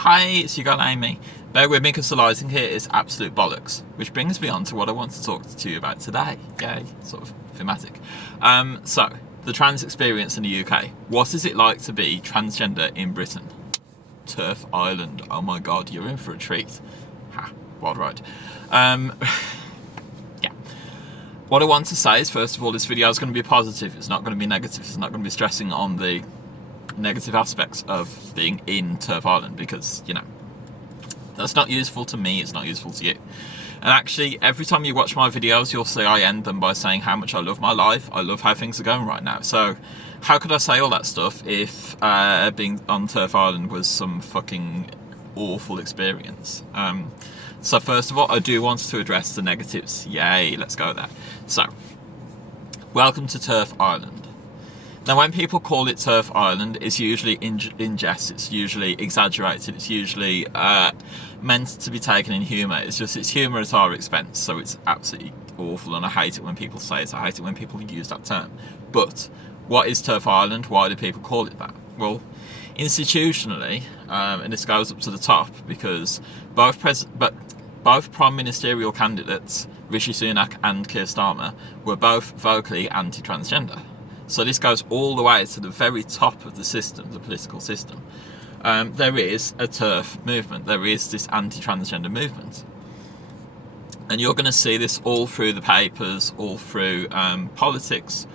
Hi, it's your girl Amy. Bear with me because the lighting here is absolute bollocks. Which brings me on to what I want to talk to you about today. Yay, sort of thematic. So, the trans experience in the UK. What is it like to be transgender in Britain? Turf Island. Oh my god, you're in for a treat. Ha, wild ride. Yeah. What I want to say is, first of all, this video is going to be positive. It's not going to be negative. It's not going to be stressing on the negative aspects of being in Turf Island, because, you know, that's not useful to me, it's not useful to you. And actually, every time you watch my videos, you'll see I end them by saying how much I love my life, I love how things are going right now. So how could I say all that stuff if being on Turf Island was some fucking awful experience? So first of all, I do want to address the negatives. Yay, let's go there. So, welcome to Turf Island. Now, when people call it Turf Island, it's usually in jest, it's usually exaggerated, it's usually meant to be taken in humour. It's humour at our expense, so it's absolutely awful, and I hate it when people say it. I hate it when people use that term. But what is Turf Island? Why do people call it that? Well, institutionally, and this goes up to the top, because both prime ministerial candidates, Rishi Sunak and Keir Starmer, were both vocally anti-transgender. So this goes all the way to the very top of the system, the political system. There is a TERF movement. There is this anti-transgender movement. And you're going to see this all through the papers, all through politics,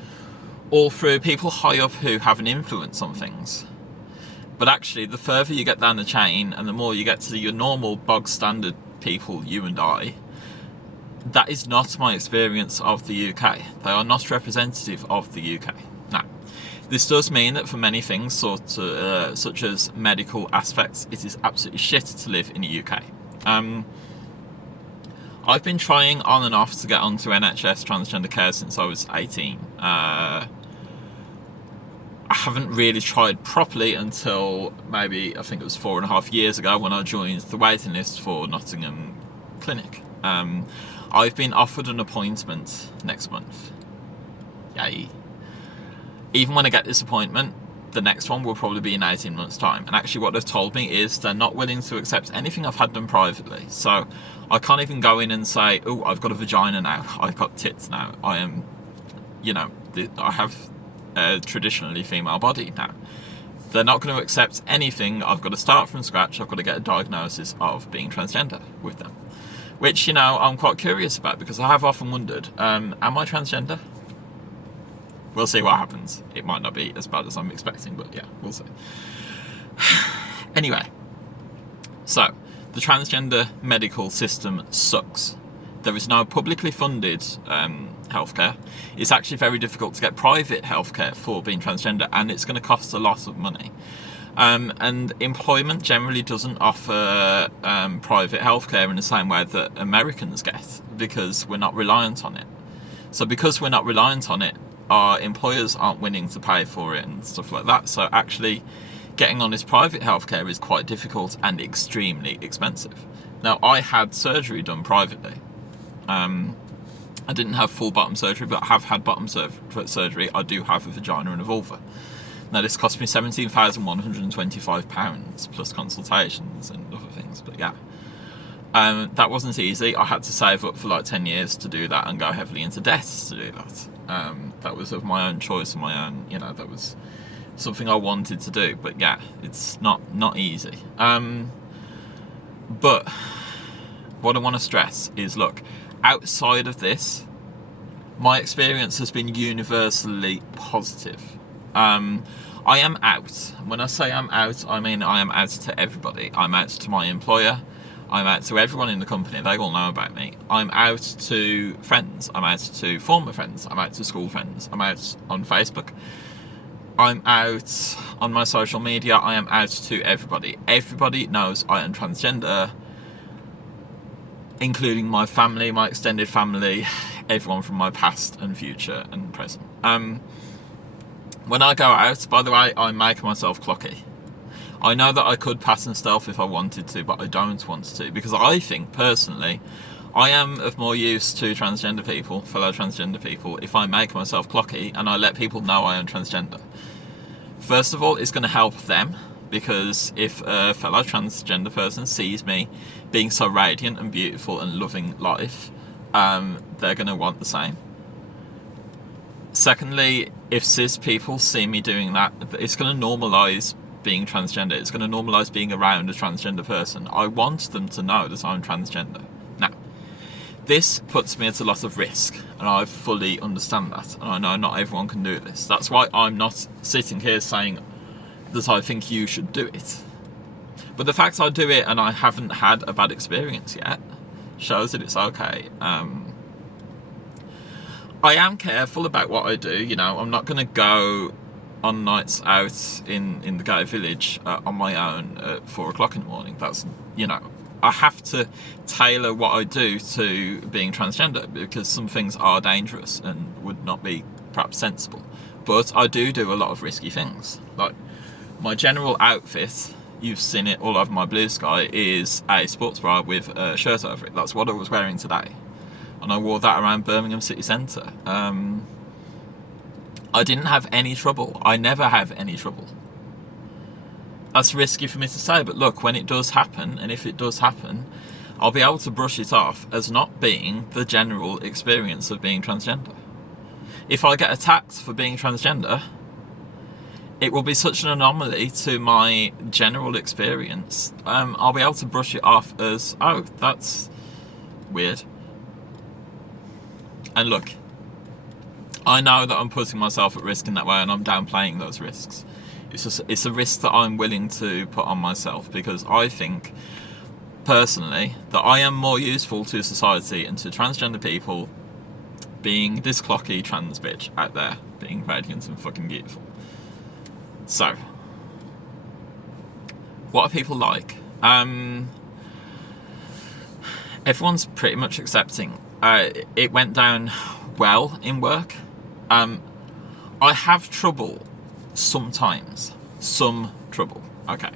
all through people high up who have an influence on things. But actually, the further you get down the chain and the more you get to your normal bog standard people, you and I, that is not my experience of the UK. They are not representative of the UK. Now, this does mean that for many things, such as medical aspects, it is absolutely shit to live in the UK. I've been trying on and off to get onto NHS transgender care since I was 18. I haven't really tried properly until maybe, I think it was 4.5 years ago, when I joined the waiting list for Nottingham Clinic. I've been offered an appointment next month. Yay. Even when I get this appointment, the next one will probably be in 18 months' time. And actually what they've told me is they're not willing to accept anything I've had done privately. So I can't even go in and say, oh, I've got a vagina now, I've got tits now. I am, you know, I have a traditionally female body now. They're not going to accept anything. I've got to start from scratch. I've got to get a diagnosis of being transgender with them. Which, you know, I'm quite curious about, because I have often wondered, am I transgender? We'll see what happens. It might not be as bad as I'm expecting, but yeah, we'll see. Anyway, so the transgender medical system sucks. There is no publicly funded healthcare. It's actually very difficult to get private healthcare for being transgender, and it's going to cost a lot of money. And employment generally doesn't offer private healthcare in the same way that Americans get, because we're not reliant on it. So because we're not reliant on it, our employers aren't willing to pay for it and stuff like that. So actually getting on this private healthcare is quite difficult and extremely expensive. Now, I had surgery done privately. I didn't have full bottom surgery, but I have had bottom surgery. I do have a vagina and a vulva. Now, this cost me £17,125 plus consultations and other things, but yeah. That wasn't easy. I had to save up for like 10 years to do that and go heavily into debt to do that. That was of my own choice and my own, you know, that was something I wanted to do, but yeah, it's not easy. But what I want to stress is, look, outside of this, my experience has been universally positive. I am out. When I say I'm out, I mean I am out to everybody. I'm out to my employer. I'm out to everyone in the company. They all know about me. I'm out to friends. I'm out to former friends. I'm out to school friends. I'm out on Facebook. I'm out on my social media. I am out to everybody. Everybody knows I am transgender, including my family, my extended family, everyone from my past and future and present. When I go out, by the way, I make myself clocky. I know that I could pass and stealth if I wanted to, but I don't want to, because I think, personally, I am of more use to transgender people, fellow transgender people, if I make myself clocky and I let people know I am transgender. First of all, it's going to help them, because if a fellow transgender person sees me being so radiant and beautiful and loving life, they're going to want the same. Secondly, if cis people see me doing that, it's going to normalise being transgender. It's going to normalise being around a transgender person. I want them to know that I'm transgender. Now, this puts me at a lot of risk, and I fully understand that. And I know not everyone can do this. That's why I'm not sitting here saying that I think you should do it. But the fact I do it and I haven't had a bad experience yet shows that it's okay. I am careful about what I do. You know, I'm not going to go on nights out in the gay village on my own at 4 o'clock in the morning. That's, you know, I have to tailor what I do to being transgender, because some things are dangerous and would not be perhaps sensible. But I do a lot of risky things. Like, my general outfit, you've seen it all over my Blue Sky, is a sports bra with a shirt over it. That's what I was wearing today. And I wore that around Birmingham city centre. I didn't have any trouble. I never have any trouble. That's risky for me to say, but look, when it does happen, and if it does happen, I'll be able to brush it off as not being the general experience of being transgender. If I get attacked for being transgender, it will be such an anomaly to my general experience. I'll be able to brush it off as, oh, that's weird. And look, I know that I'm putting myself at risk in that way, and I'm downplaying those risks. It's a risk that I'm willing to put on myself, because I think, personally, that I am more useful to society and to transgender people being this clocky trans bitch out there, being radiant and fucking beautiful. So, what are people like? Everyone's pretty much accepting. It went down well in work. I have trouble sometimes. Some trouble. Okay.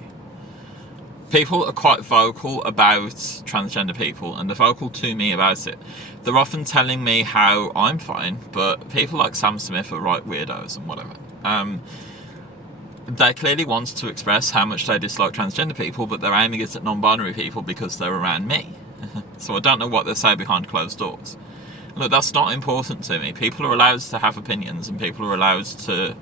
People are quite vocal about transgender people, and they're vocal to me about it. They're often telling me how I'm fine, but people like Sam Smith are right weirdos and whatever. They clearly want to express how much they dislike transgender people, but they're aiming it at non-binary people because they're around me. So I don't know what they say behind closed doors. Look, that's not important to me. People are allowed to have opinions, and people are allowed to,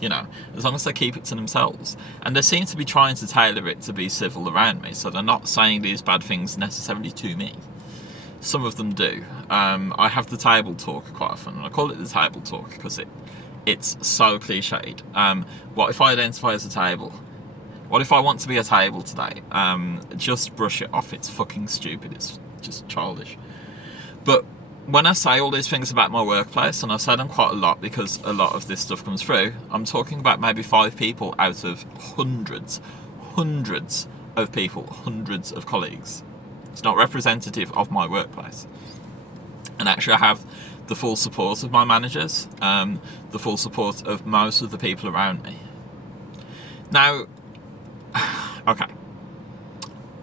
you know, as long as they keep it to themselves. And they seem to be trying to tailor it to be civil around me, so they're not saying these bad things necessarily to me. Some of them do. I have the table talk quite often, and I call it the table talk because it's so cliched. What if I identify as a table? What if I want to be a table today? Just brush it off. It's fucking stupid. It's just childish. But when I say all these things about my workplace, and I say them quite a lot because a lot of this stuff comes through, I'm talking about maybe 5 people out of hundreds of people, hundreds of colleagues. It's not representative of my workplace. And actually I have the full support of my managers, the full support of most of the people around me. Now, okay,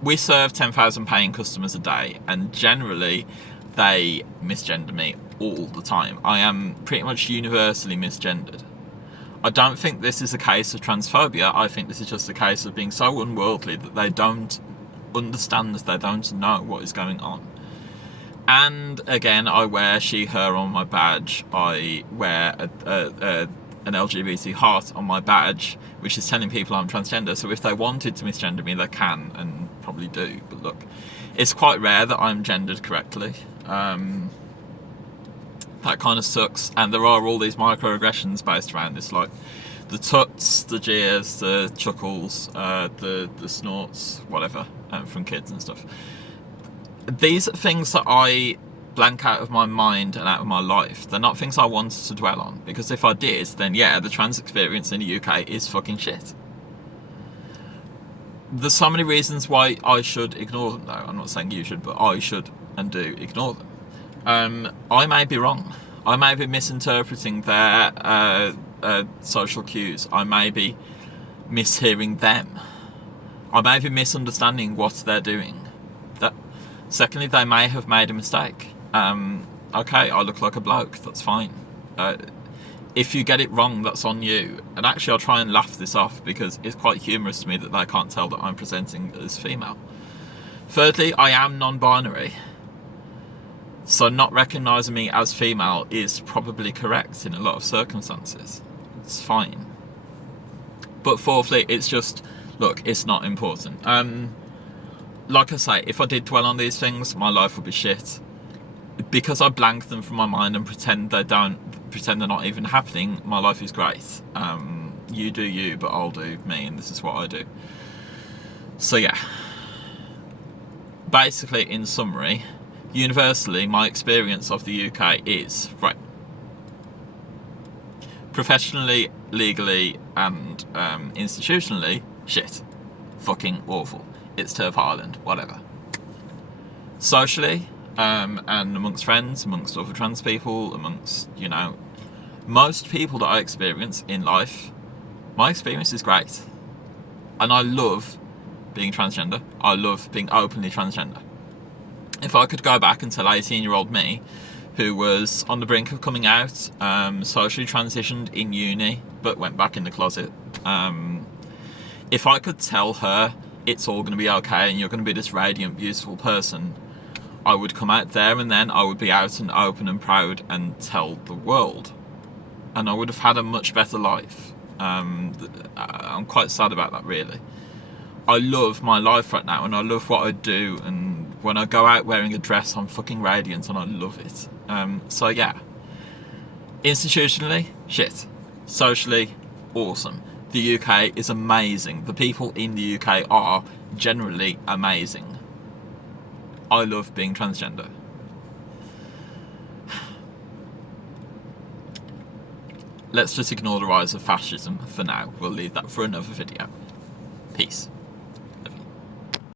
we serve 10,000 paying customers a day, and generally they misgender me all the time. I am pretty much universally misgendered. I don't think this is a case of transphobia. I think this is just a case of being so unworldly that they don't understand, that they don't know what is going on. And again, I wear she, her on my badge. I wear an LGBT heart on my badge, which is telling people I'm transgender. So if they wanted to misgender me, they can, and probably do. But look, it's quite rare that I'm gendered correctly. That kind of sucks. And there are all these microaggressions based around this, like the tuts, the jeers, the chuckles, the snorts, whatever, from kids and stuff. These are things that I blank out of my mind and out of my life. They're not things I want to dwell on, because if I did, then yeah, the trans experience in the UK is fucking shit. There's so many reasons why I should ignore them, though. I'm not saying you should, but I should and do ignore them. I may be wrong. I may be misinterpreting their social cues. I may be mishearing them. I may be misunderstanding what they're doing. Secondly, they may have made a mistake. Okay, I look like a bloke, that's fine. if you get it wrong, that's on you. And actually, I'll try and laugh this off because it's quite humorous to me that they can't tell that I'm presenting as female. Thirdly, I am non-binary. So not recognising me as female is probably correct in a lot of circumstances. It's fine. But fourthly, it's just, look, it's not important. Like I say, if I did dwell on these things, my life would be shit. Because I blank them from my mind and pretend they're not even happening, my life is great. You do you, but I'll do me, and this is what I do. So yeah. Basically, in summary, universally, my experience of the UK is, right, professionally, legally, and institutionally, shit. Fucking awful. It's Turf Island, whatever. Socially, and amongst friends, amongst other trans people, amongst, most people that I experience in life, my experience is great. And I love being transgender. I love being openly transgender. If I could go back and tell 18-year-old me, who was on the brink of coming out, socially transitioned in uni, but went back in the closet, if I could tell her it's all going to be okay and you're going to be this radiant, beautiful person, I would come out there and then I would be out and open and proud and tell the world. And I would have had a much better life. I'm quite sad about that, really. I love my life right now and I love what I do, and when I go out wearing a dress I'm fucking radiant and I love it. So yeah. Institutionally, shit. Socially, awesome. The UK is amazing. The people in the UK are generally amazing. I love being transgender. Let's just ignore the rise of fascism for now. We'll leave that for another video. Peace.